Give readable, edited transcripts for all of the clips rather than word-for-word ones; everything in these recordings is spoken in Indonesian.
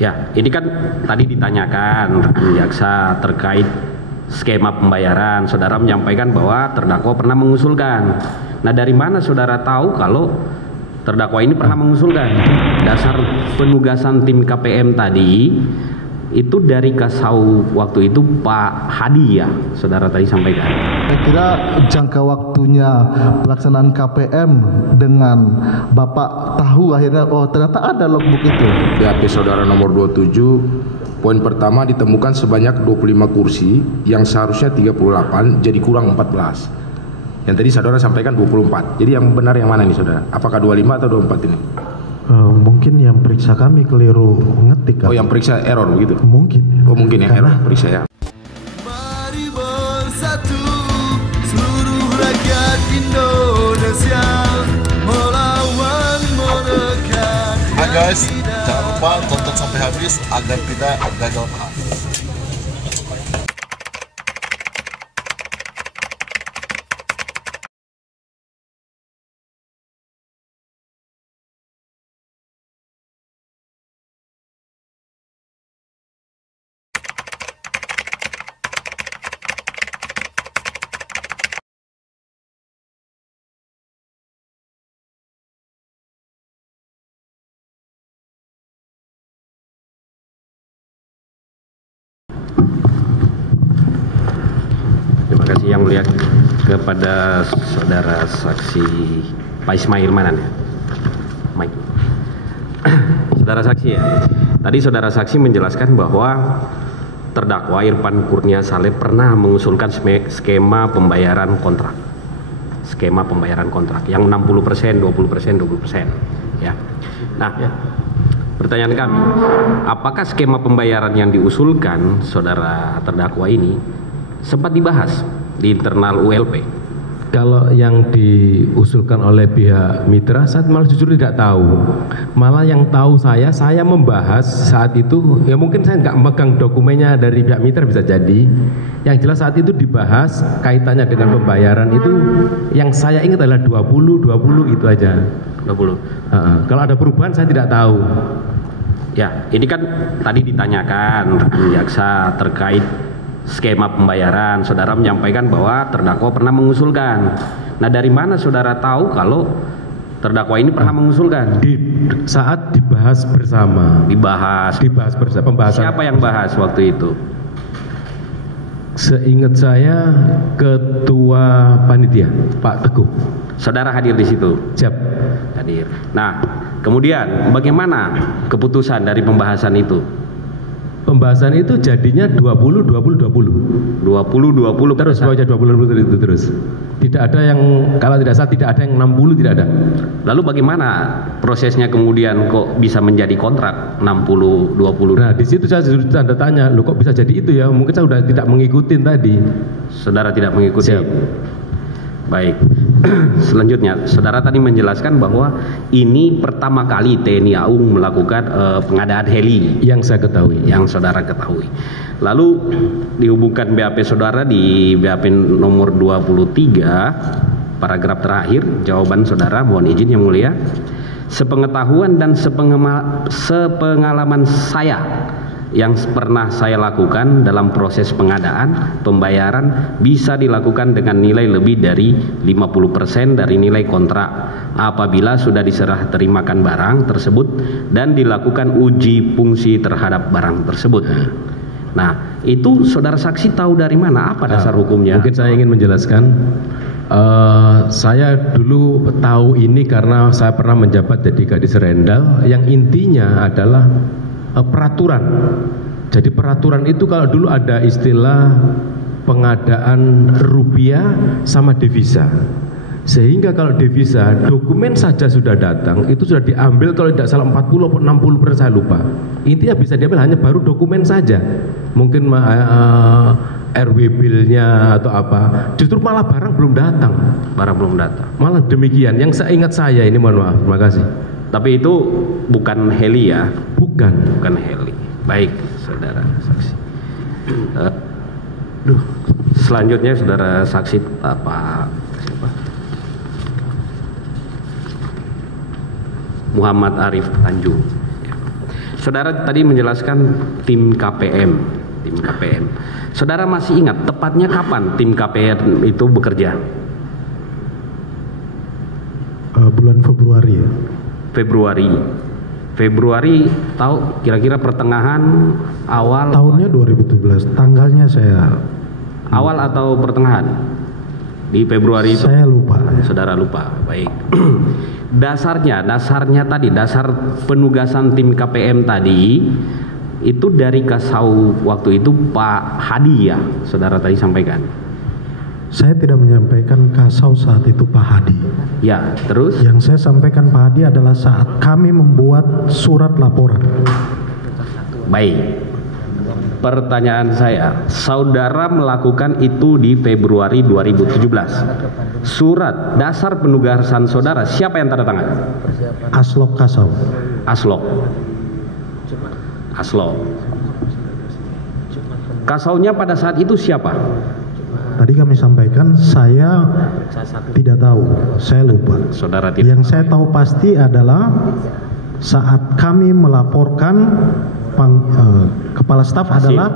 Ya, ini kan tadi ditanyakan rekan jaksa terkait skema pembayaran. Saudara menyampaikan bahwa terdakwa pernah mengusulkan. Nah, dari mana saudara tahu kalau terdakwa ini pernah mengusulkan? Dasar penugasan tim KPM tadi itu dari Kasau waktu itu Pak Hadi ya, saudara tadi sampaikan. Saya kira jangka waktunya pelaksanaan KPM dengan Bapak tahu akhirnya, oh ternyata ada logbook itu. BAP saudara nomor 27, poin pertama ditemukan sebanyak 25 kursi yang seharusnya 38 jadi kurang 14. Yang tadi saudara sampaikan 24. Jadi yang benar yang mana nih saudara? Apakah 25 atau 24 ini? Mungkin yang periksa kami keliru ngetik. Oh, yang periksa error begitu? Mungkin. Oh, mungkin ya error periksa ya. Mari bersatu seluruh rakyat Indonesia melawan menekan. Hai guys, jangan lupa tonton sampai habis agar tidak gagal paham. Terima kasih yang mulia kepada saudara saksi Pak Ismail mana nih? Mike. Saudara saksi ya. Tadi saudara saksi menjelaskan bahwa terdakwa Irfan Kurnia Saleh pernah mengusulkan skema pembayaran kontrak. Skema pembayaran kontrak yang 60%, 20%, 20% ya. Nah, pertanyaan kami, apakah skema pembayaran yang diusulkan saudara terdakwa ini sempat dibahas di internal ULP? Kalau yang diusulkan oleh pihak mitra, saya malah jujur tidak tahu. Malah yang tahu saya membahas saat itu, ya mungkin saya nggak megang dokumennya dari pihak mitra bisa jadi. Yang jelas saat itu dibahas kaitannya dengan pembayaran itu, yang saya ingat adalah 20 itu aja. 20. Kalau ada perubahan saya tidak tahu. Ya, ini kan tadi ditanyakan rekan jaksa terkait skema pembayaran. Saudara menyampaikan bahwa terdakwa pernah mengusulkan. Nah, dari mana saudara tahu kalau terdakwa ini pernah mengusulkan? Saat dibahas bersama. Dibahas bersama. Pembahasan. Siapa yang bahas waktu itu? Seingat saya Ketua Panitia, Pak Teguh. Saudara hadir di situ? Siap. Hadir. Nah, kemudian bagaimana keputusan dari pembahasan itu? Pembahasan itu jadinya 20 terus baca 20 itu terus. Tidak ada yang, kalau tidak salah tidak ada yang 60, tidak ada. Lalu bagaimana prosesnya kemudian kok bisa menjadi kontrak 60-20? Nah, di situ saya sudah tanda tanya, loh kok bisa jadi itu ya? Mungkin saya sudah tidak mengikuti tadi. Saudara tidak mengikuti. Siap. Baik. Selanjutnya, saudara tadi menjelaskan bahwa ini pertama kali TNI AU melakukan pengadaan heli. Yang saya ketahui. Yang saudara ketahui. Lalu dihubungkan BAP saudara di BAP nomor 23, paragraf terakhir, jawaban saudara, mohon izin yang mulia. Sepengetahuan dan sepengalaman saya yang pernah saya lakukan dalam proses pengadaan, pembayaran bisa dilakukan dengan nilai lebih dari 50% dari nilai kontrak apabila sudah diserah terimakan barang tersebut dan dilakukan uji fungsi terhadap barang tersebut. Nah, itu saudara saksi tahu dari mana? Apa dasar hukumnya? Mungkin saya ingin menjelaskan. Saya dulu tahu ini karena saya pernah menjabat jadi Kadis Rendal, yang intinya adalah peraturan. Jadi peraturan itu kalau dulu ada istilah pengadaan rupiah sama devisa. Sehingga kalau devisa, dokumen saja sudah datang, itu sudah diambil kalau tidak salah 40 atau 60%, saya lupa. Intinya bisa diambil hanya baru dokumen saja. Mungkin RW bill-nya atau apa. Justru malah barang belum datang. Barang belum datang. Malah demikian. Yang saya ingat saya ini, mohon maaf, terima kasih. Tapi itu bukan heli ya? Bukan. Bukan heli. Baik, saudara saksi. Selanjutnya saudara saksi Pak siapa? Muhammad Arif Tanjung. Saudara tadi menjelaskan tim KPM. Saudara masih ingat tepatnya kapan tim KPM itu bekerja? Bulan Februari ya. Februari tahu kira-kira pertengahan awal Tahunnya 2017. Tanggalnya saya awal atau pertengahan di Februari itu? Saya lupa. Saudara lupa. Baik. Dasar penugasan tim KPM tadi itu dari Kasau waktu itu Pak Hadi ya, saudara tadi sampaikan. Saya tidak menyampaikan Kasau saat itu Pak Hadi. Ya, terus? Yang saya sampaikan Pak Hadi adalah saat kami membuat surat laporan. Baik. Pertanyaan saya, saudara melakukan itu di Februari 2017. Surat dasar penugasan saudara siapa yang tanda tangan? Aslok Kasau. Aslok. Kasaunya pada saat itu siapa? Tadi kami sampaikan saya tidak tahu, saya lupa. Saudara tidak. Yang saya tahu pasti adalah saat kami melaporkan kepala staf adalah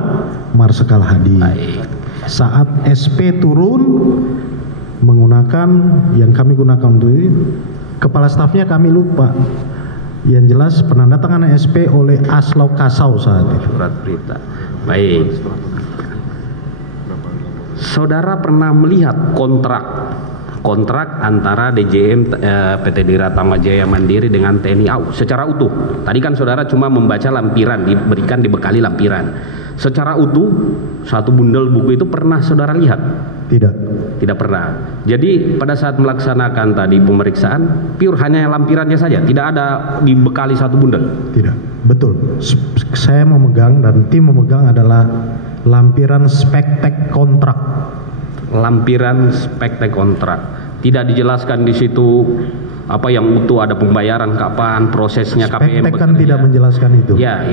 Marsikal Hadi. Baik. Saat SP turun menggunakan yang kami gunakan untuk kepala stafnya kami lupa. Yang jelas penandatanganan SP oleh Aslok Kasau saat itu. Surat berita. Baik. Saudara pernah melihat kontrak antara DJM PT Dira Tamajaya Mandiri dengan TNI AU secara utuh. Tadi kan saudara cuma membaca lampiran, dibekali lampiran. Secara utuh satu bundel buku itu pernah saudara lihat? Tidak pernah. Jadi pada saat melaksanakan tadi pemeriksaan pure hanya lampirannya saja, tidak ada dibekali satu bundel. Tidak, betul. Saya memegang dan tim memegang adalah lampiran spektek kontrak. Lampiran spektek kontrak. Tidak dijelaskan di situ apa yang utuh, ada pembayaran kapan, prosesnya KPM. Spektek kan tidak menjelaskan itu. Ya.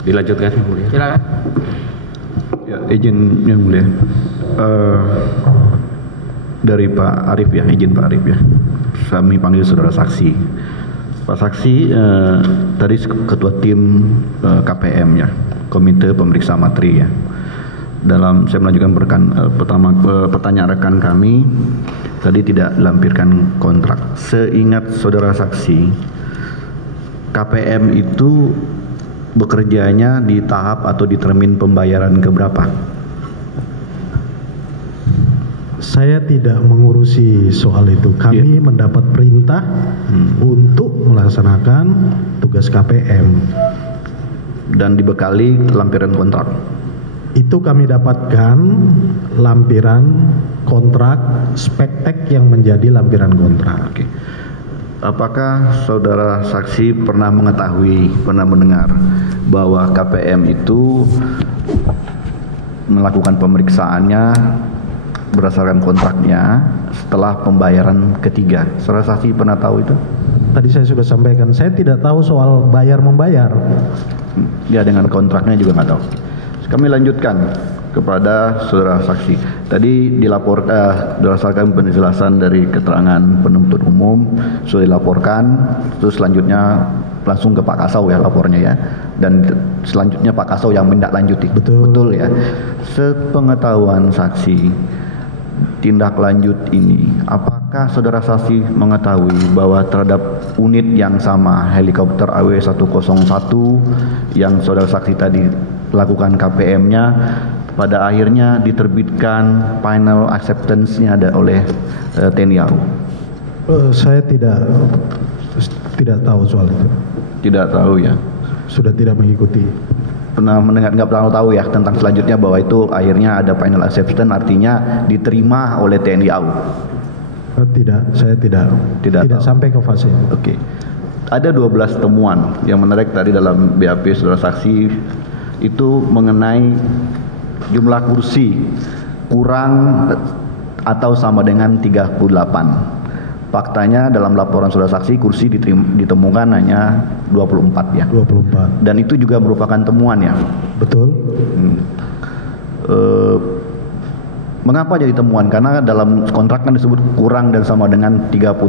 Dilanjutkan yang mulia. Silakan. Ya, izin yang mulia. Dari Pak Arief ya, izin Pak Arief ya. Kami panggil saudara saksi. Pak saksi, tadi ketua tim KPM ya, Komite Pemeriksa Materi ya. Saya melanjutkan pertanyaan rekan kami, tadi tidak lampirkan kontrak. Seingat saudara saksi, KPM itu bekerjanya di tahap atau di termin pembayaran keberapa? Saya tidak mengurusi soal itu. Kami mendapat perintah untuk melaksanakan tugas KPM. Dan dibekali lampiran kontrak? Itu kami dapatkan lampiran kontrak spektek yang menjadi lampiran kontrak. Oke. Apakah saudara saksi pernah mendengar bahwa KPM itu melakukan pemeriksaannya berdasarkan kontraknya setelah pembayaran ketiga? Saudara saksi pernah tahu itu? Tadi saya sudah sampaikan, saya tidak tahu soal bayar-membayar. Ya, dengan kontraknya juga nggak tahu. Kami lanjutkan kepada saudara saksi. Tadi berdasarkan penjelasan dari keterangan penuntut umum sudah dilaporkan, terus selanjutnya langsung ke Pak Kasau ya lapornya ya, dan selanjutnya Pak Kasau yang menindaklanjuti. Betul ya. Sepengetahuan saksi, tindak lanjut ini, apakah saudara saksi mengetahui bahwa terhadap unit yang sama helikopter AW101 yang saudara saksi tadi lakukan KPM-nya, pada akhirnya diterbitkan final acceptance-nya oleh TNI AU? Saya tidak tahu soal itu. Tidak tahu ya. Sudah tidak mengikuti. Pernah mendengar, nggak pernah tahu ya tentang selanjutnya bahwa itu akhirnya ada final acceptance, artinya diterima oleh TNI AU? Tidak, saya tidak sampai ke fase itu. Oke. Ada 12 temuan yang menarik tadi dalam BAP saudara saksi itu mengenai jumlah kursi kurang atau sama dengan 38. Faktanya dalam laporan saudara saksi kursi ditemukan hanya 24 ya. 24. Dan itu juga merupakan temuan ya. Betul. Mengapa jadi temuan? Karena dalam kontrak kan disebut kurang dan sama dengan 38.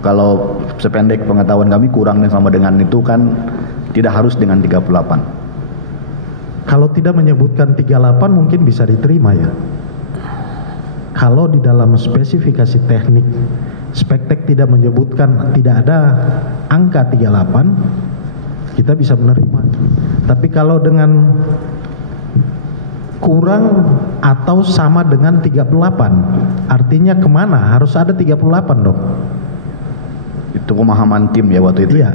Kalau sependek pengetahuan kami kurang dan sama dengan itu kan tidak harus dengan 38. Kalau tidak menyebutkan 38 mungkin bisa diterima ya. Kalau di dalam spesifikasi teknik spektek tidak menyebutkan, tidak ada angka 38, kita bisa menerima. Tapi kalau dengan kurang atau sama dengan 38, artinya kemana? Harus ada 38 dong. Itu pemahaman tim ya waktu itu. Iya.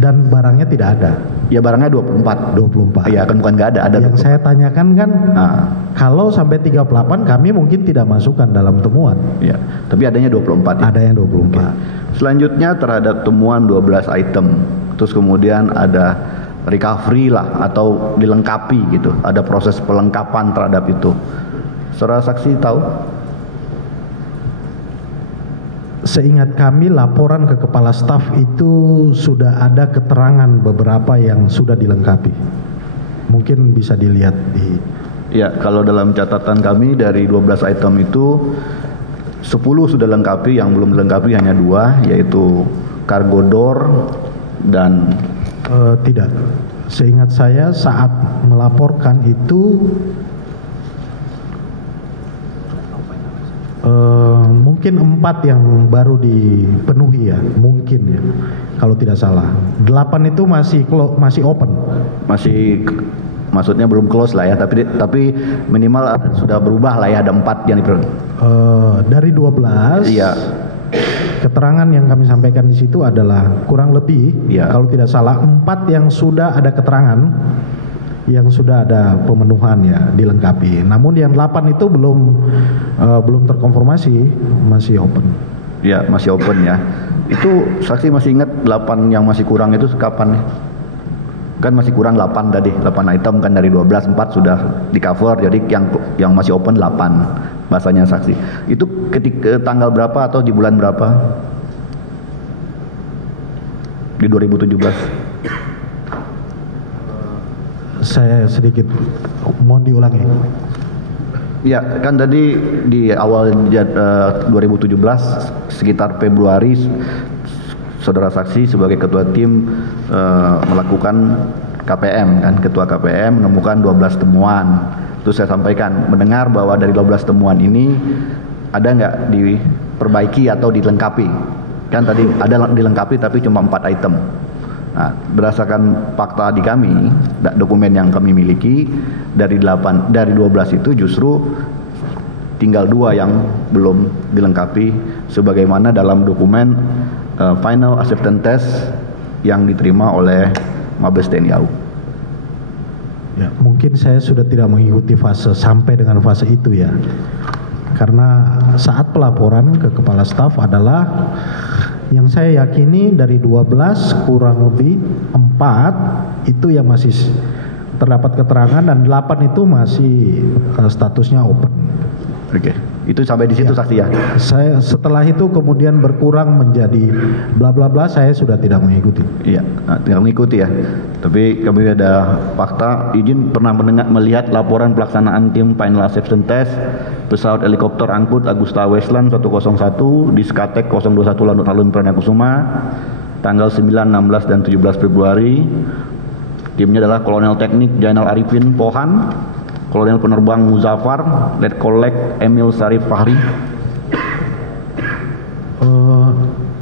Dan barangnya tidak ada. Ya barangnya 24. Iya kan bukan nggak ada. Yang saya tanyakan kan, kalau sampai 38 kami mungkin tidak masukkan dalam temuan. Iya. Tapi adanya 24. Ya? Ada yang 24. Oke. Selanjutnya terhadap temuan 12 item. Terus kemudian ada recovery lah atau dilengkapi gitu. Ada proses pelengkapan terhadap itu. Saudara saksi tahu? Seingat kami laporan ke kepala staf itu sudah ada keterangan beberapa yang sudah dilengkapi. Mungkin bisa dilihat di... Ya, kalau dalam catatan kami dari 12 item itu 10 sudah lengkapi, yang belum dilengkapi hanya 2, yaitu cargo door dan... Tidak. Seingat saya saat melaporkan itu mungkin 4 yang baru dipenuhi ya, mungkin ya, kalau tidak salah. 8 itu masih open. Maksudnya belum close lah ya, tapi minimal sudah berubah lah ya, ada 4 yang dipenuhi. Dari 12. Iya. Keterangan yang kami sampaikan di situ adalah kurang lebih, kalau tidak salah 4 yang sudah ada keterangan, yang sudah ada pemenuhan ya, dilengkapi. Namun yang 8 itu belum terkonfirmasi, masih open. Ya, masih open ya. Itu saksi masih ingat 8 yang masih kurang itu kapan? Kan masih kurang 8 tadi, 8 item kan dari 12, 4 sudah di cover, jadi yang masih open 8 bahasanya saksi. Itu ketika tanggal berapa atau di bulan berapa? Di 2017. Saya sedikit mohon diulangi. Ya, kan tadi di awal 2017 sekitar Februari saudara saksi sebagai ketua tim melakukan KPM kan, ketua KPM menemukan 12 temuan. Terus saya sampaikan mendengar bahwa dari 12 temuan ini ada nggak diperbaiki atau dilengkapi. Kan tadi ada dilengkapi tapi cuma 4 item. Nah, berdasarkan fakta di kami, dokumen yang kami miliki dari 12 itu justru tinggal 2 yang belum dilengkapi sebagaimana dalam dokumen final acceptance test yang diterima oleh Mabes TNI AU. Ya, mungkin saya sudah tidak mengikuti sampai dengan fase itu ya. Karena saat pelaporan ke kepala staf adalah yang saya yakini dari 12 kurang lebih 4 itu yang masih terdapat keterangan dan 8 itu masih statusnya open. Oke. Itu sampai di situ saksi ya. Saya setelah itu kemudian berkurang menjadi bla bla bla, saya sudah tidak mengikuti. Iya, tidak mengikuti ya. Tapi kami ada fakta izin pernah melihat laporan pelaksanaan tim final acceptance test pesawat helikopter angkut Agusta Westland 101 di Skatek 021 Lanut Halim Perdana Kusuma tanggal 9, 16 dan 17 Februari. Timnya adalah Kolonel Teknik Jainal Arifin Pohan, Kolonel Penerbang Muzaffar, Letkol Emil Sarif Fahri.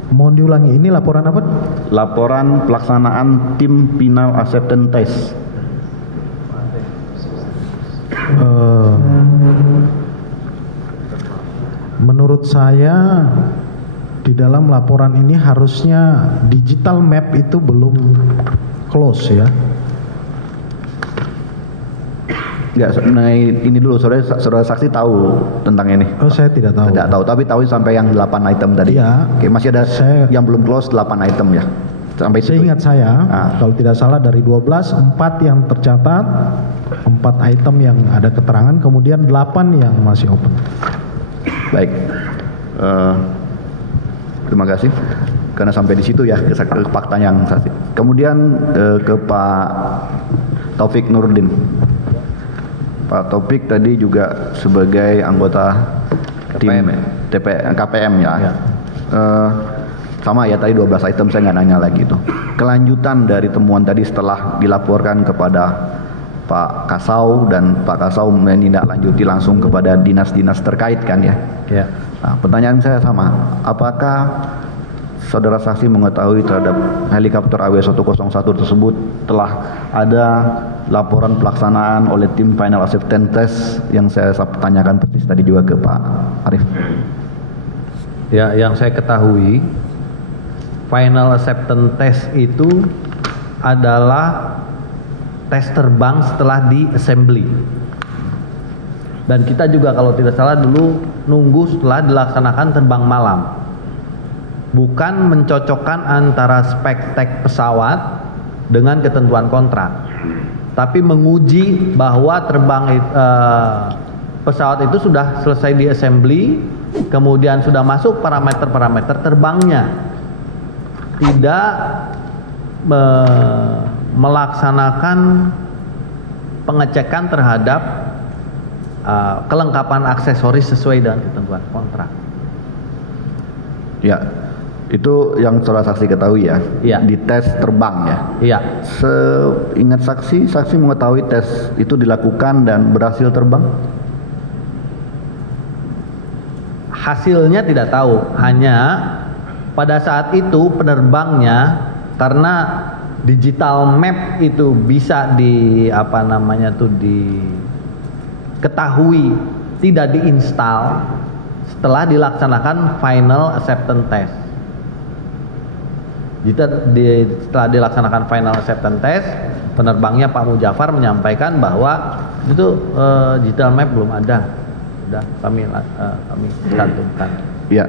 Mohon diulangi, ini laporan apa? Laporan pelaksanaan tim final acceptance test. Menurut saya di dalam laporan ini harusnya digital map itu belum close ya. Ya, ini dulu saudara saksi tahu tentang ini? Oh, saya tidak tahu. Tidak tahu, tapi tahu sampai yang 8 item tadi. Iya. Oke, masih ada yang belum close 8 item ya. Sampai seingat saya, kalau tidak salah dari 12, 4 yang tercatat, 4 item yang ada keterangan, kemudian 8 yang masih open. Baik. Terima kasih. Karena sampai di situ ya ke fakta yang saksi. Kemudian ke Pak Taufik Nurdin. Pak Taufik tadi juga sebagai anggota tim KPM ya. Sama ya, tadi 12 item saya nggak nanya lagi tuh. Kelanjutan dari temuan tadi setelah dilaporkan kepada Pak Kasau dan Pak Kasau menindaklanjuti langsung kepada dinas-dinas terkait kan ya. Ya. Nah, pertanyaan saya sama, apakah saudara saksi mengetahui terhadap helikopter AW101 tersebut telah ada laporan pelaksanaan oleh tim final acceptance test yang saya tanyakan persis tadi juga ke Pak Arief? Ya, yang saya ketahui final acceptance test itu adalah tes terbang setelah di assembly. Dan kita juga kalau tidak salah dulu nunggu setelah dilaksanakan terbang malam. Bukan mencocokkan antara spek tek pesawat dengan ketentuan kontrak, tapi menguji bahwa pesawat itu sudah selesai di assembly, kemudian sudah masuk parameter-parameter terbangnya, tidak melaksanakan pengecekan terhadap kelengkapan aksesoris sesuai dengan ketentuan kontrak. Ya, itu yang saudara saksi ketahui ya, di tes terbang ya. Iya. Seingat saksi mengetahui tes itu dilakukan dan berhasil terbang? Hasilnya tidak tahu, hanya pada saat itu penerbangnya karena digital map itu bisa diketahui tidak diinstal setelah dilaksanakan final acceptance test. Setelah dilaksanakan final acceptance test, penerbangnya Pak Mujafar menyampaikan bahwa itu digital map belum ada, sudah kami cantumkan. Ya,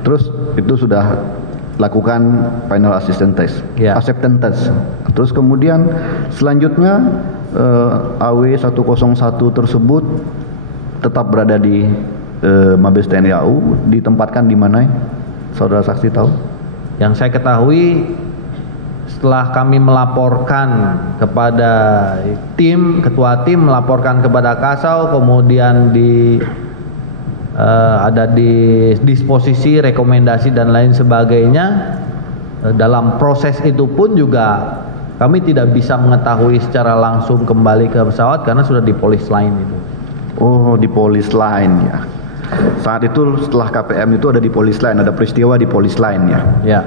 terus itu sudah lakukan final acceptance test. Terus kemudian selanjutnya AW101 tersebut tetap berada di Mabes TNI AU, ditempatkan di mana? Saudara saksi tahu? Yang saya ketahui setelah kami melaporkan kepada tim, ketua tim melaporkan kepada Kasau, kemudian ada di disposisi, rekomendasi dan lain sebagainya. Dalam proses itu pun juga kami tidak bisa mengetahui secara langsung kembali ke pesawat karena sudah di police line itu. Oh, di police line ya. Saat itu setelah KPM itu ada di police line, ada peristiwa di police line ya. Ya.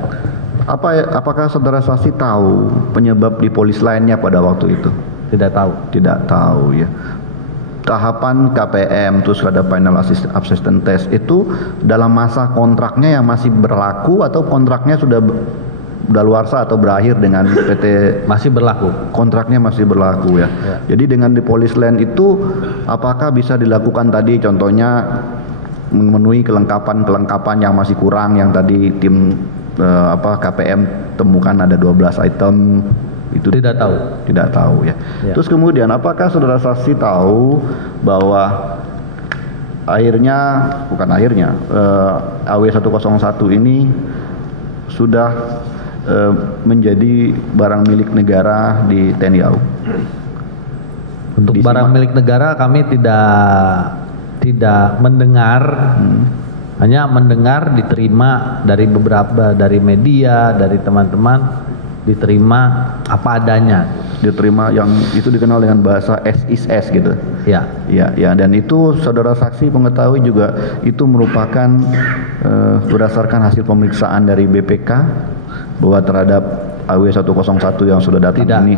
Apakah saudara saksi tahu penyebab di police line-nya pada waktu itu? Tidak tahu. Tidak tahu ya. Tahapan KPM terus ada final acceptance test itu dalam masa kontraknya yang masih berlaku atau kontraknya sudah daluarsa atau berakhir dengan PT? Masih berlaku. Kontraknya masih berlaku ya. Jadi dengan di police line itu apakah bisa dilakukan tadi contohnya memenuhi kelengkapan yang masih kurang yang tadi tim KPM temukan ada 12 item itu? Tidak tahu ya. Terus kemudian apakah saudara saksi tahu bahwa AW101 ini sudah menjadi barang milik negara di TNI AU? Untuk barang milik negara kami tidak mendengar, hanya mendengar diterima dari beberapa dari media, dari teman-teman, diterima apa adanya. Diterima yang itu dikenal dengan bahasa as is as gitu. Ya. Ya, dan itu saudara saksi mengetahui juga itu merupakan berdasarkan hasil pemeriksaan dari BPK bahwa terhadap AW101 yang sudah datang ini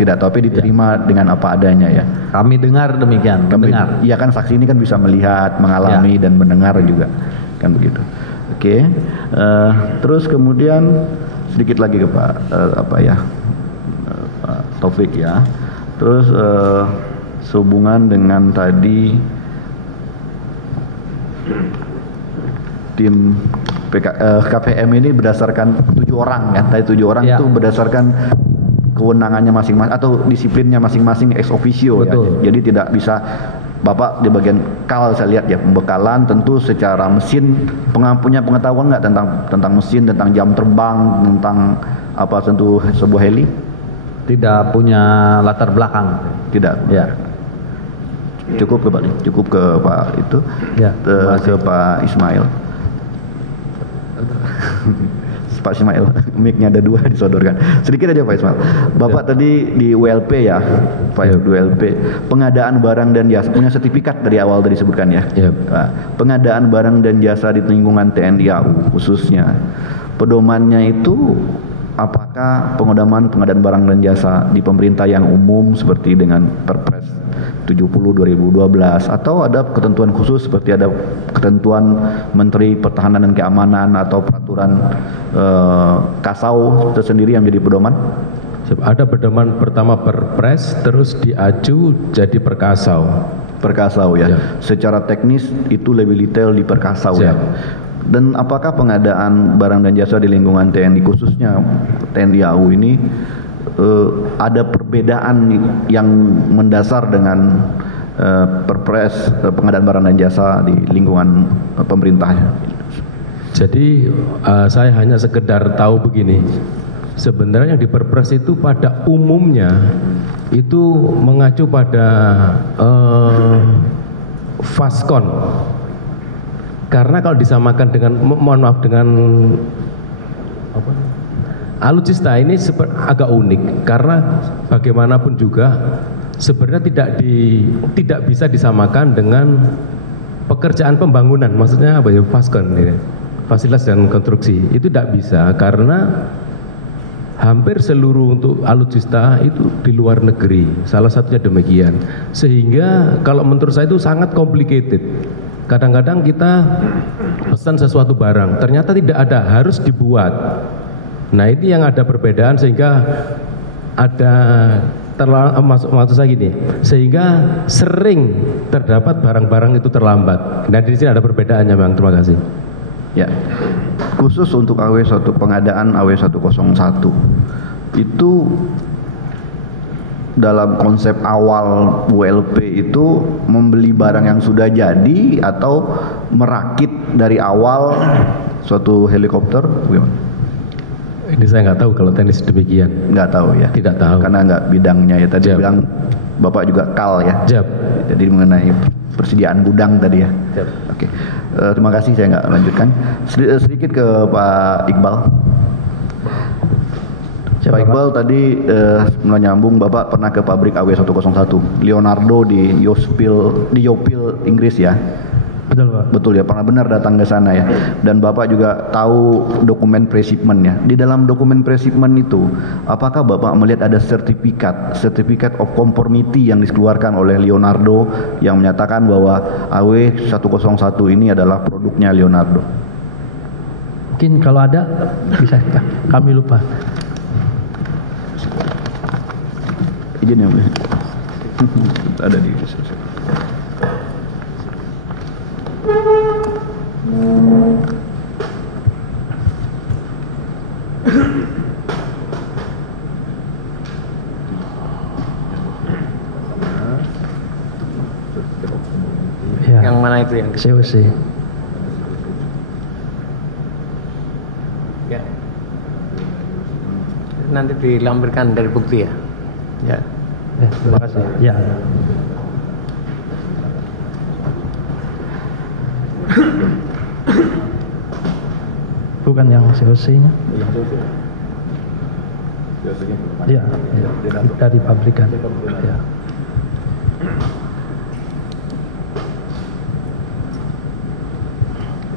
tidak tahu, tapi diterima dengan apa adanya ya. Kami dengar demikian. Mendengar. Iya kan, saksi ini kan bisa melihat, mengalami dan mendengar juga kan begitu. Oke. Terus kemudian sedikit lagi ke Pak Taufik ya. Terus sehubungan dengan tadi tim KPM ini berdasarkan 7 orang kan, tadi 7 orang itu berdasarkan kewenangannya masing-masing atau disiplinnya masing-masing ex officio ya. Jadi tidak bisa Bapak di bagian kal saya lihat ya, pembekalan tentu secara mesin punya pengetahuan nggak tentang mesin, tentang jam terbang, tentang apa tentu sebuah heli? Tidak punya latar belakang. Tidak. Ya. cukup ke Pak itu, Ya, ke Pak Ismail. Pak Ismail, mic-nya ada 2 disodorkan. Sedikit aja Pak Ismail. Bapak tadi di ULP ya, Pak di ULP. Pengadaan barang dan jasa punya sertifikat dari awal tadi disebutkan ya. Nah, pengadaan barang dan jasa di lingkungan TNI AU khususnya. Pedomannya itu apakah pengadaan barang dan jasa di pemerintah yang umum seperti dengan Perpres 70/2012 atau ada ketentuan khusus seperti ada ketentuan Menteri Pertahanan dan Keamanan atau peraturan Kasau tersendiri yang menjadi pedoman? Ada pedoman pertama Perpres, terus diaju jadi Perkasau. Perkasau ya. Secara teknis itu lebih detail di Perkasau ya. Dan apakah pengadaan barang dan jasa di lingkungan TNI khususnya TNI AU ini ada perbedaan yang mendasar dengan Perpres pengadaan barang dan jasa di lingkungan pemerintahnya? Jadi saya hanya sekedar tahu begini, sebenarnya yang di Perpres itu pada umumnya itu mengacu pada Faskon. Karena kalau disamakan dengan, dengan alutsista ini agak unik karena bagaimanapun juga sebenarnya tidak bisa disamakan dengan pekerjaan pembangunan, maksudnya apa ya, Faskon ini, fasilitas dan konstruksi itu tidak bisa karena hampir seluruh untuk alutsista itu di luar negeri, salah satunya demikian, sehingga kalau menurut saya itu sangat complicated. Kadang-kadang kita pesan sesuatu barang, ternyata tidak ada, harus dibuat. Nah ini yang ada perbedaan sehingga ada maksud saya gini, sehingga sering terdapat barang-barang itu terlambat. Nah di sini ada perbedaannya Bang. Terima kasih. Ya, khusus untuk AW1 pengadaan AW101 itu dalam konsep awal WLP itu membeli barang yang sudah jadi atau merakit dari awal suatu helikopter, bagaimana? Ini saya nggak tahu kalau teknis demikian. Nggak tahu ya? Tidak tahu. Karena nggak bidangnya ya. Tadi bilang Bapak juga KAL ya? Jab. Jadi mengenai persediaan gudang tadi ya? Jab. Oke. Terima kasih, saya nggak lanjutkan. Sedikit ke Pak Iqbal. Pak Iqbal tadi menyambung Bapak pernah ke pabrik AW101 Leonardo di Yopil Inggris ya. Betul Pak. Betul ya, pernah benar datang ke sana ya. Dan Bapak juga tahu dokumen pre-shipment-nya. Di dalam dokumen pre-shipment itu, apakah Bapak melihat ada certificate of conformity yang dikeluarkan oleh Leonardo yang menyatakan bahwa AW101 ini adalah produknya Leonardo? Mungkin kalau ada bisa, kami lupa. Izin ya, ada di ya. Yang mana itu yang COC? Ya. Nanti dilampirkan dari bukti ya. Ya. Ya, terima kasih. Ya. Bukan yang COC-nya. Ya, dari pabrikan. Ya.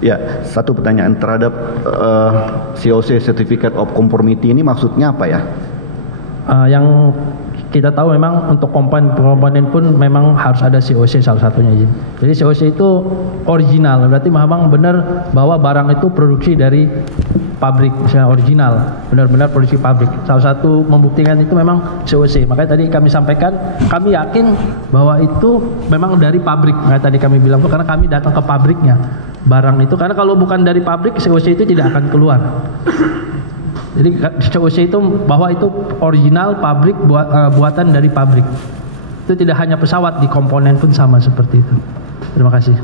Ya, satu pertanyaan terhadap COC Certificate of Conformity ini maksudnya apa ya? Yang kita tahu memang untuk komponen pun memang harus ada COC salah satunya izin. Jadi COC itu original, berarti memang benar bahwa barang itu produksi dari pabrik, misalnya original, benar-benar produksi pabrik. Salah satu membuktikan itu memang COC. Makanya tadi kami sampaikan, kami yakin bahwa itu memang dari pabrik. Makanya tadi kami bilang karena kami datang ke pabriknya barang itu, karena kalau bukan dari pabrik COC itu tidak akan keluar. Jadi COC itu bahwa itu original pabrik buatan dari pabrik. Itu tidak hanya pesawat, di komponen pun sama seperti itu. Terima kasih.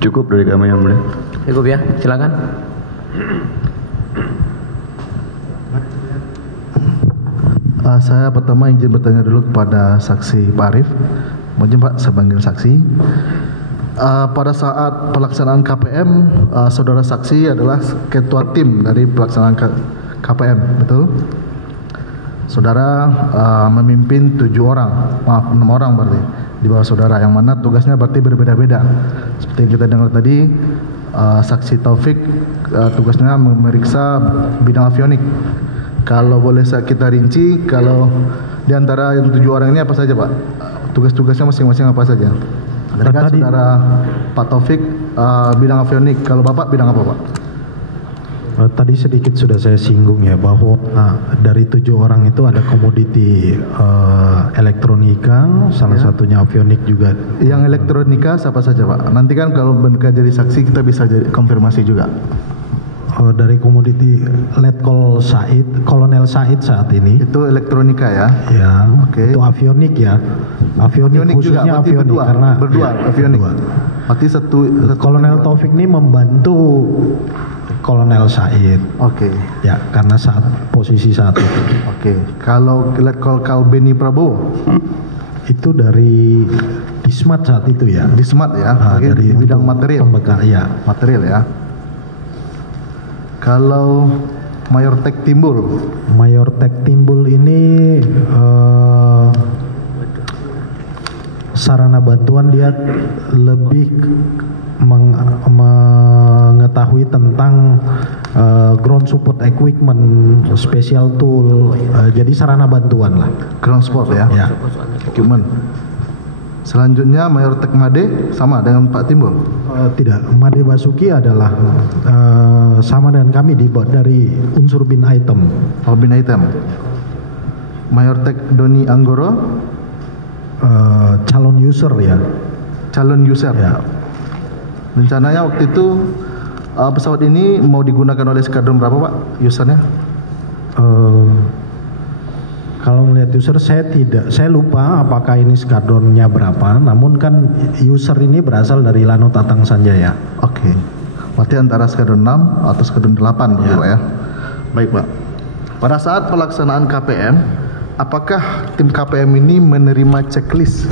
Cukup dari kami yang mulia. Cukup ya, silakan. Saya pertama izin bertanya dulu kepada saksi Pak Arief. Mohon Pak, saya panggil saksi. Pada saat pelaksanaan KPM, saudara saksi adalah ketua tim dari pelaksanaan KPM, betul? Saudara memimpin 6 orang berarti di bawah saudara, yang mana tugasnya berarti berbeda-beda. Seperti yang kita dengar tadi, saksi Taufik tugasnya memeriksa bidang avionik. Kalau boleh kita rinci, kalau di antara yang 7 orang ini apa saja Pak? Tugas-tugasnya masing-masing apa saja? Tadi kan saudara Pak Taufik bidang avionik, kalau Bapak bidang apa Pak? Tadi sedikit sudah saya singgung ya bahwa dari 7 orang itu ada komoditi elektronika, salah satunya avionik juga. Yang elektronika siapa saja Pak? Nanti kan kalau benar jadi saksi kita bisa konfirmasi juga. Dari komoditi Letkol Said, Kolonel Said saat ini. Itu elektronika ya? Ya. Oke. Itu avionik ya. Avionik khususnya juga, avionik berdua avionik. Berarti satu Kolonel Taufik ini membantu Kolonel Said. Oke. Ya, karena posisi saat itu. Oke. Kalau Letkol Kalbeni Prabowo itu dari Dismat saat itu ya. Dismat ya. Dari bidang material. Ya. Material ya. Kalau Mayor Tek Timbul. Mayor Tek Timbul ini sarana bantuan, dia lebih mengetahui tentang ground support equipment, special tool, jadi sarana bantuan lah. Ground support ya? Ya. Equipment. Selanjutnya Mayor Tek Made sama dengan Pak Timbul? Tidak, Made Basuki adalah sama dengan kami dari unsur bin item. Oh, bin item. Mayor Tek Doni Anggoro? Calon user ya. Calon user? Ya. Rencananya waktu itu pesawat ini mau digunakan oleh skadron berapa Pak usernya? Kalau melihat user saya lupa apakah ini skadronnya berapa, namun kan user ini berasal dari Lanut Tatang Sanjaya. Oke. Berarti antara skadron 6 atau skadron 8 ya. Pak ya. Baik Pak. Pada saat pelaksanaan KPM, apakah tim KPM ini menerima checklist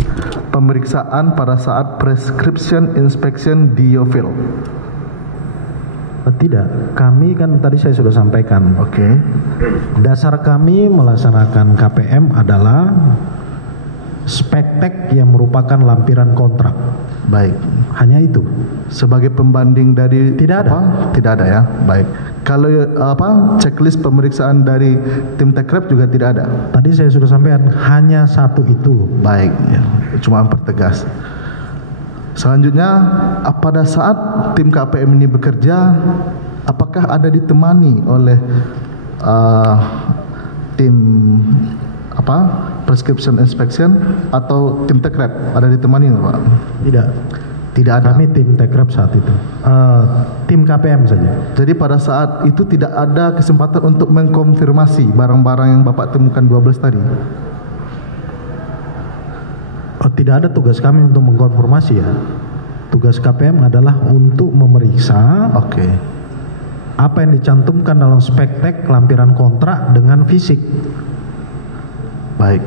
pemeriksaan pada saat prescription inspection di Yofil? Tidak, kami kan tadi saya sudah sampaikan. Oke. Dasar kami melaksanakan KPM adalah spektek yang merupakan lampiran kontrak. Baik. Hanya itu. Sebagai pembanding dari tidak ada. Tidak ada ya. Baik. Kalau checklist pemeriksaan dari tim Tekrep juga tidak ada. Tadi saya sudah sampaikan hanya satu itu. Baik. Ya. Cuma mempertegas. Selanjutnya, pada saat tim KPM ini bekerja, apakah ada ditemani oleh tim prescription inspection atau tim Tekrep? Ada ditemani nggak Pak? Tidak. Tidak ada. Kami tim Tekrep saat itu. Tim KPM saja. Jadi pada saat itu tidak ada kesempatan untuk mengkonfirmasi barang-barang yang Bapak temukan 12 tadi? Tidak ada tugas kami untuk mengkonfirmasi ya. Tugas KPM adalah untuk memeriksa apa yang dicantumkan dalam spektek lampiran kontrak dengan fisik. Baik.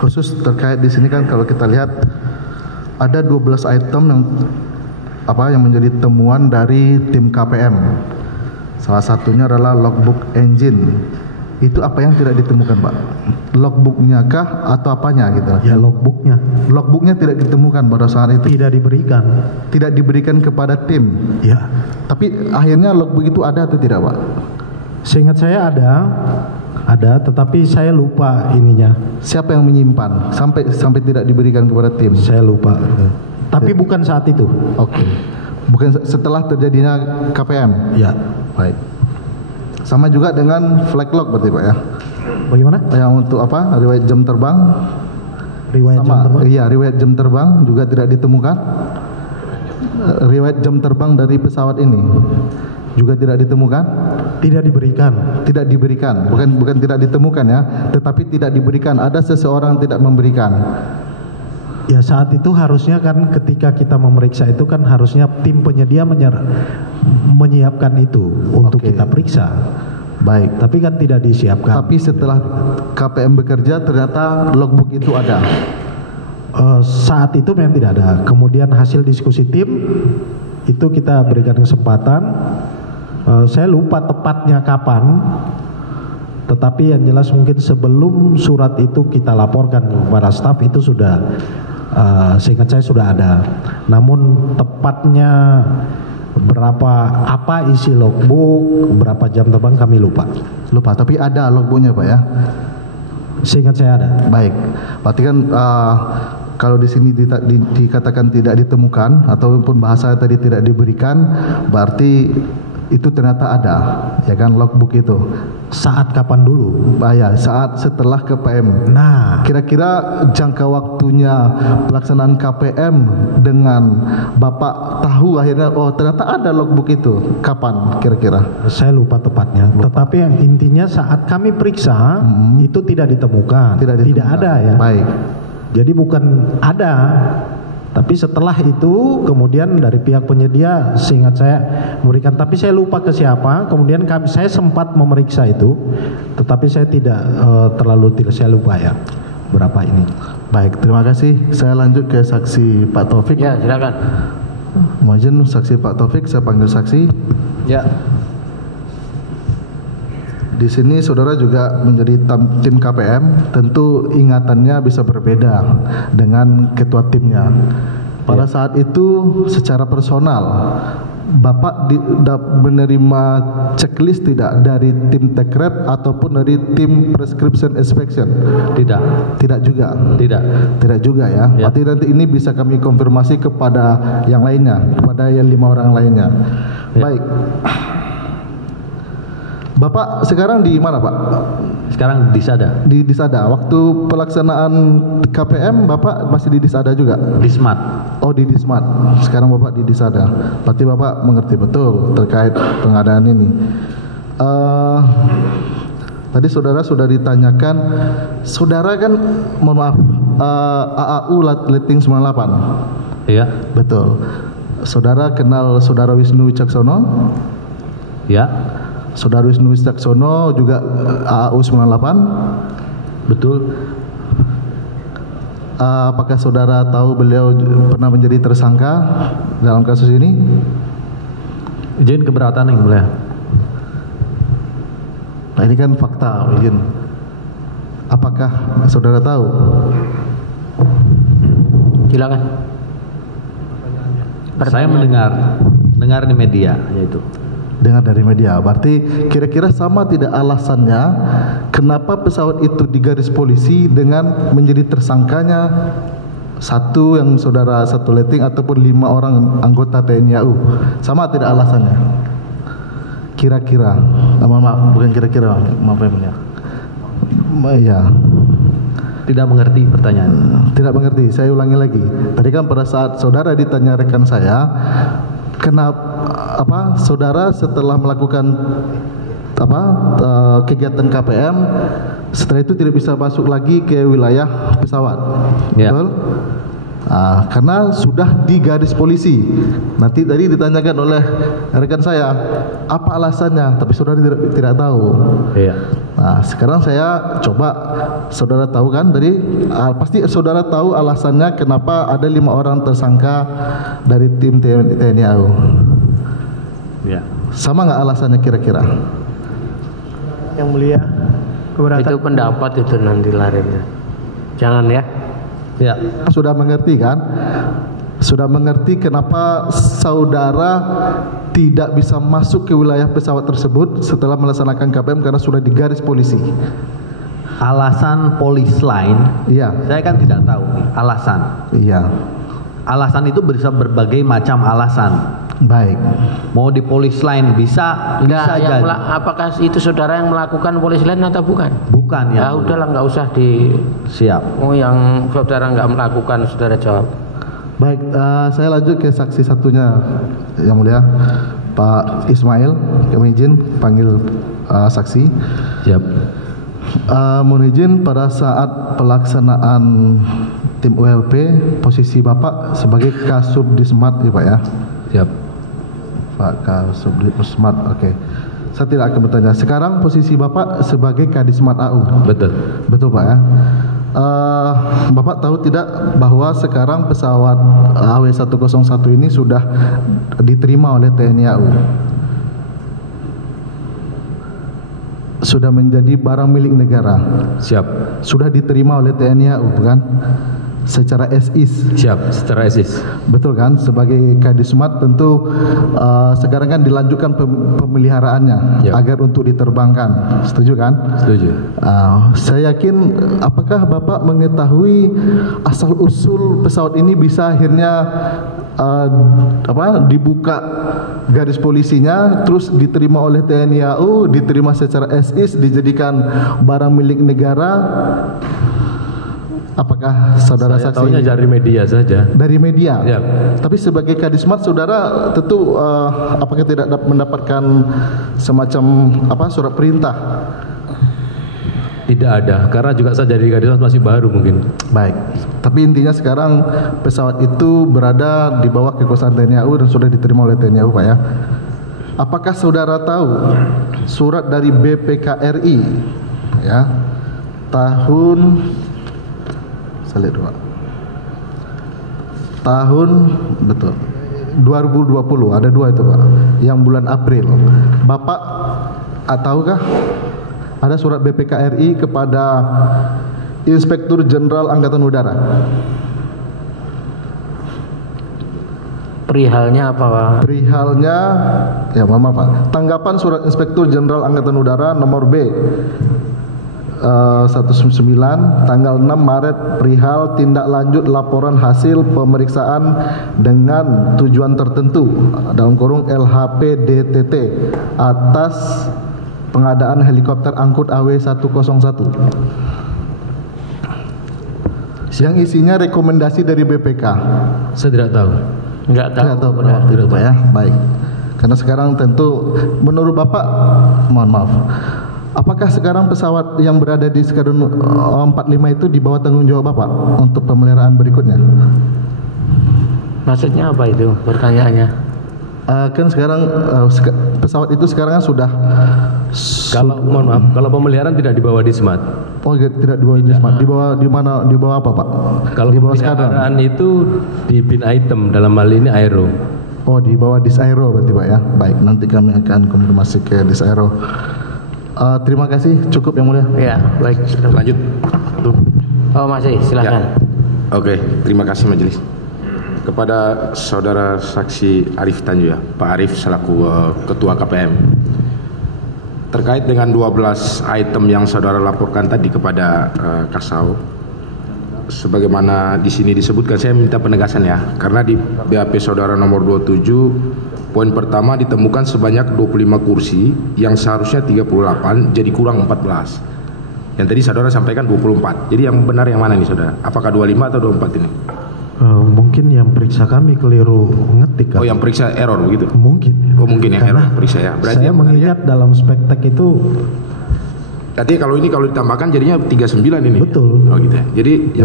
Khusus terkait di sini kan kalau kita lihat ada 12 item yang menjadi temuan dari tim KPM. Salah satunya adalah logbook engine. Itu apa yang tidak ditemukan Pak? Logbooknya kah atau apanya gitu? Ya logbooknya. Logbooknya tidak ditemukan pada saat itu? Tidak diberikan. Tidak diberikan kepada tim? Ya. Tapi akhirnya logbook itu ada atau tidak Pak? Seingat saya ada, tetapi saya lupa ininya. Siapa yang menyimpan sampai tidak diberikan kepada tim? Saya lupa. Tapi bukan saat itu. Oke. Bukan setelah terjadinya KPM? Ya. Baik. Sama juga dengan flight log berarti Pak ya? Bagaimana? Yang untuk riwayat jam terbang? Riwayat jam terbang? Iya, riwayat jam terbang juga tidak ditemukan. Riwayat jam terbang dari pesawat ini juga tidak ditemukan? Tidak diberikan. Tidak diberikan. Bukan tidak ditemukan ya, tetapi tidak diberikan. Ada seseorang tidak memberikan. Ya saat itu harusnya kan ketika kita memeriksa itu kan harusnya tim penyedia menyiapkan itu untuk kita periksa. Baik. Tapi kan tidak disiapkan. Tapi setelah KPM bekerja ternyata logbook itu ada. Saat itu memang tidak ada. Kemudian hasil diskusi tim itu kita berikan kesempatan. Saya lupa tepatnya kapan. Tetapi yang jelas mungkin sebelum surat itu kita laporkan kepada staf itu sudah, seingat saya sudah ada. Namun tepatnya apa isi logbook, berapa jam terbang kami lupa. Lupa, tapi ada logbooknya Pak ya? Seingat saya ada. Baik, berarti kan kalau di sini dikatakan tidak ditemukan ataupun bahasa tadi tidak diberikan, berarti itu ternyata ada, ya kan, logbook itu. Saat kapan dulu? Ya, saat setelah KPM. Nah, kira-kira jangka waktunya pelaksanaan KPM dengan Bapak tahu akhirnya, oh ternyata ada logbook itu. Kapan kira-kira? Saya lupa tepatnya. Tetapi yang intinya saat kami periksa itu tidak ditemukan. Tidak ada ya. Baik. Jadi bukan ada. Tapi setelah itu kemudian dari pihak penyedia seingat saya memberikan, tapi saya lupa ke siapa. Kemudian saya sempat memeriksa itu, tetapi saya tidak saya lupa ya berapa ini. Baik, terima kasih. Saya lanjut ke saksi Pak Taufik. Ya, silakan. Mohon izin saksi Pak Taufik, saya panggil saksi. Ya. Di sini saudara juga menjadi tim KPM, tentu ingatannya bisa berbeda dengan ketua timnya. Pada saat itu secara personal, Bapak menerima checklist tidak dari tim Tekrep ataupun dari tim Prescription Inspection? Tidak. Tidak juga? Tidak. Tidak juga ya? Berarti nanti ini bisa kami konfirmasi kepada yang lainnya, kepada yang 5 orang lainnya. Baik. Bapak sekarang di mana Pak? Sekarang di Disada. Di Disada. Waktu pelaksanaan KPM Bapak masih di Disada juga? Dismat. Oh di Dismat. Sekarang Bapak di Disada. Berarti Bapak mengerti betul terkait pengadaan ini. Tadi saudara sudah ditanyakan, saudara kan mohon maaf AAU Leting 98. Iya. Betul. Saudara kenal Saudara Wisnu Wicaksono? Ya. Saudara Wisnu Wicaksono juga AAU 98? Betul. Apakah saudara tahu beliau pernah menjadi tersangka dalam kasus ini? Izin keberatan yang mulia. Nah ini kan fakta, izin. Apakah saudara tahu? Silakan. Saya mendengar di media yaitu. Dengar dari media, berarti kira-kira sama tidak alasannya kenapa pesawat itu digaris polisi dengan menjadi tersangkanya satu yang saudara satu letting ataupun 5 orang anggota TNI AU, sama tidak alasannya? Kira-kira, maaf bukan kira-kira, maaf ya. Ya. Tidak mengerti pertanyaan. Tidak mengerti, saya ulangi lagi. Tadi kan pada saat saudara ditanya rekan saya, kenapa saudara setelah melakukan kegiatan KPM setelah itu tidak bisa masuk lagi ke wilayah pesawat, betul? Karena sudah di garis polisi. Nanti tadi ditanyakan oleh rekan saya apa alasannya, tapi saudara tidak tahu. Iya. Nah sekarang saya coba, saudara tahu kan tadi, pasti saudara tahu alasannya kenapa ada 5 orang tersangka dari tim TNI AU. Ya. Sama nggak alasannya kira-kira? Yang mulia, keberatan. Itu pendapat itu nanti larinya. Jangan ya. Ya. Sudah mengerti kan? Sudah mengerti kenapa saudara tidak bisa masuk ke wilayah pesawat tersebut setelah melaksanakan KPM karena sudah di garis polisi. Alasan polis line, iya. Saya kan tidak tahu nih alasan. Iya. Alasan itu bisa berbagai macam alasan. Baik. Mau di polis line bisa jadi. Apakah itu saudara yang melakukan polis line atau bukan? Bukan ya. Udahlah nggak usah di. Siap. Oh yang saudara nggak melakukan, saudara jawab. Baik, saya lanjut ke saksi satunya yang mulia, Pak Ismail. Kami izin panggil saksi. Siap. Mohon izin pada saat pelaksanaan tim ULP posisi Bapak sebagai Kasubdismat ya Pak ya. Siap. Pak Kasubdismat, oke. Saya tidak akan bertanya. Sekarang posisi Bapak sebagai Kadismat AU. Betul. Betul Pak ya. Bapak tahu tidak bahwa sekarang pesawat AW101 ini sudah diterima oleh TNI AU, sudah menjadi barang milik negara. Siap. Sudah diterima oleh TNI AU, bukan? Secara SIS. Siap, secara SIS. Betul kan? Sebagai Kadismat tentu sekarang kan dilanjutkan pemeliharaannya agar untuk diterbangkan. Setuju kan? Setuju. Saya yakin, apakah Bapak mengetahui asal usul pesawat ini bisa akhirnya dibuka garis polisinya, terus diterima oleh TNI AU, diterima secara SIS, dijadikan barang milik negara? Apakah saudara Saya saksi? tahunya dari media saja. Dari media. Ya. Tapi sebagai Kadismat, saudara tentu apakah tidak mendapatkan semacam surat perintah? Tidak ada, karena juga saya jadi Kadismat masih baru mungkin. Baik. Tapi intinya sekarang pesawat itu berada di bawah kekuasaan TNI AU dan sudah diterima oleh TNI AU, Pak ya. Apakah saudara tahu surat dari BPKRI ya tahun betul 2020, ada 2 itu Pak, yang bulan April. Bapak tahukah ada surat BPKRI kepada Inspektur Jenderal Angkatan Udara? Perihalnya apa Pak? Perihalnya, ya maaf Pak, tanggapan surat Inspektur Jenderal Angkatan Udara nomor B 19 tanggal 6 Maret perihal tindak lanjut laporan hasil pemeriksaan dengan tujuan tertentu dalam kurung LHP-DTT atas pengadaan helikopter angkut AW101 yang isinya rekomendasi dari BPK. Saya tidak tahu. Enggak tahu. Tidak tahu pada waktu itu Pak ya. Baik. Karena sekarang tentu menurut Bapak, mohon maaf, apakah sekarang pesawat yang berada di skadron 45 itu di bawah tanggung jawab Bapak untuk pemeliharaan berikutnya? Maksudnya apa itu pertanyaannya? Kan sekarang pesawat itu sekarang sudah mohon maaf, kalau pemeliharaan tidak di bawah Dismat. Oh, tidak di bawah Dismat. Di bawah di mana? Di bawah apa Pak? Kalau di bawah skadron itu di bin item, dalam hal ini aero. Oh, di bawah Disaero berarti Pak ya. Baik, nanti kami akan konfirmasi ke Disaero. Terima kasih, cukup yang mulia. Ya, baik. Lanjut. Oh, masih, silakan. Ya. Oke, terima kasih majelis. Kepada saudara saksi Arif Tanju ya, Pak Arif selaku Ketua KPM. Terkait dengan 12 item yang saudara laporkan tadi kepada Kasau, sebagaimana di sini disebutkan, saya minta penegasan ya, karena di BAP saudara nomor 27 poin pertama ditemukan sebanyak 25 kursi yang seharusnya 38 jadi kurang 14. Yang tadi saudara sampaikan 24. Jadi yang benar yang mana nih saudara? Apakah 25 atau 24 ini? Mungkin yang periksa kami keliru ngetik. Oh, yang periksa error begitu? Mungkin. Oh, mungkin ya error periksa ya. Berarti saya mengingat dalam spektek itu. Tadi kalau ditambahkan jadinya 39 ini. Betul. Oh gitu ya. Jadi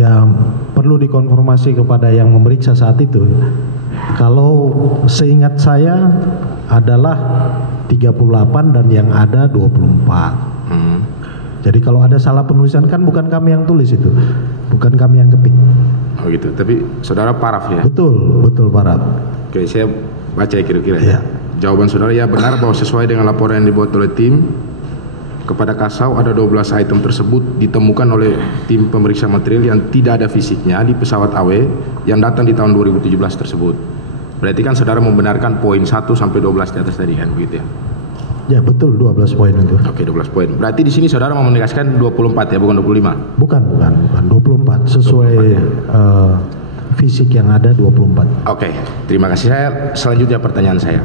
yang perlu dikonfirmasi kepada yang memeriksa saat itu. Kalau seingat saya adalah 38 dan yang ada 24. Jadi kalau ada salah penulisan kan bukan kami yang tulis itu. Bukan kami yang ketik. Oh gitu. Tapi saudara paraf ya? Betul paraf. Oke, saya baca ya kira-kira ya. Jawaban saudara ya benar bahwa sesuai dengan laporan yang dibuat oleh tim kepada Kasau ada 12 item tersebut ditemukan oleh tim pemeriksa material yang tidak ada fisiknya di pesawat AW yang datang di tahun 2017 tersebut. Berarti kan saudara membenarkan poin 1 sampai 12 di atas tadi kan begitu ya? Ya betul 12 poin itu. Oke, 12 poin. Berarti di sini saudara mau menegaskan 24 ya, bukan 25? Bukan 24 sesuai 24, ya? Fisik yang ada 24. Oke, terima kasih. Selanjutnya pertanyaan saya.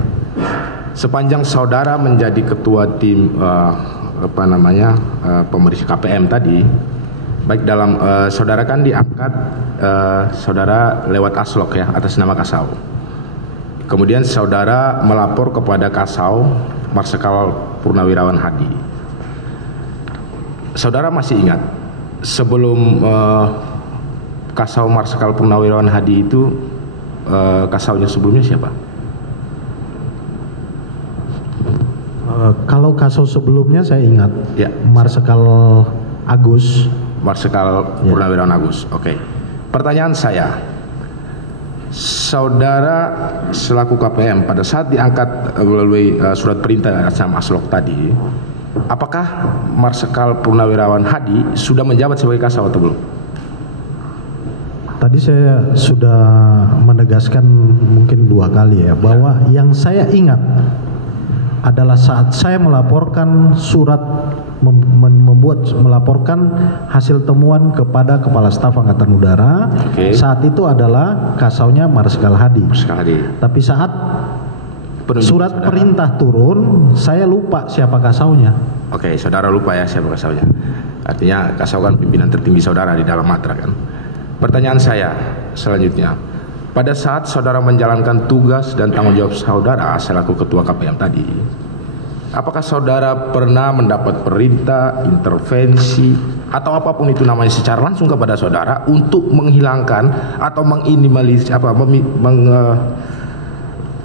Sepanjang saudara menjadi ketua tim pemeriksa KPM tadi, baik dalam saudara kan diangkat saudara lewat Aslok ya atas nama Kasau. Kemudian saudara melapor kepada Kasau Marsikal Purnawirawan Hadi. Saudara masih ingat sebelum Kasau Marsikal Purnawirawan Hadi itu Kasaunya sebelumnya siapa? Kalau kasus sebelumnya saya ingat, Ya. Marsikal Agus. Marsikal Purnawirawan Agus. Oke. Pertanyaan saya, saudara selaku KPM pada saat diangkat melalui surat perintah sama Aslok tadi, apakah Marsikal Purnawirawan Hadi sudah menjabat sebagai Kasau atau belum? Tadi saya sudah menegaskan mungkin 2 kali ya, bahwa yang saya ingat adalah saat saya melaporkan surat melaporkan hasil temuan kepada Kepala Staf Angkatan Udara. Saat itu adalah Kasaunya Marsikal Hadi. Tapi saat surat perintah turun, saya lupa siapa Kasaunya. Oke, saudara lupa ya siapa Kasaunya. Artinya Kasau kan pimpinan tertinggi saudara di dalam Matra kan. Pertanyaan saya selanjutnya, pada saat saudara menjalankan tugas dan tanggung jawab saudara selaku ketua KPM tadi, apakah saudara pernah mendapat perintah, intervensi, atau apapun itu namanya secara langsung kepada saudara untuk menghilangkan atau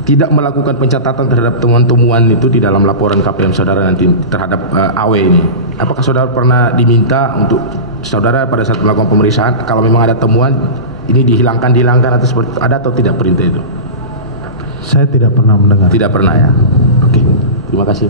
tidak melakukan pencatatan terhadap temuan-temuan itu di dalam laporan KPM saudara nanti terhadap AW ini? Apakah saudara pernah diminta untuk saudara pada saat melakukan pemeriksaan, kalau memang ada temuan ini dihilangkan atau seperti itu, ada atau tidak perintah itu? Saya tidak pernah mendengar. Tidak pernah ya. Oke. Terima kasih.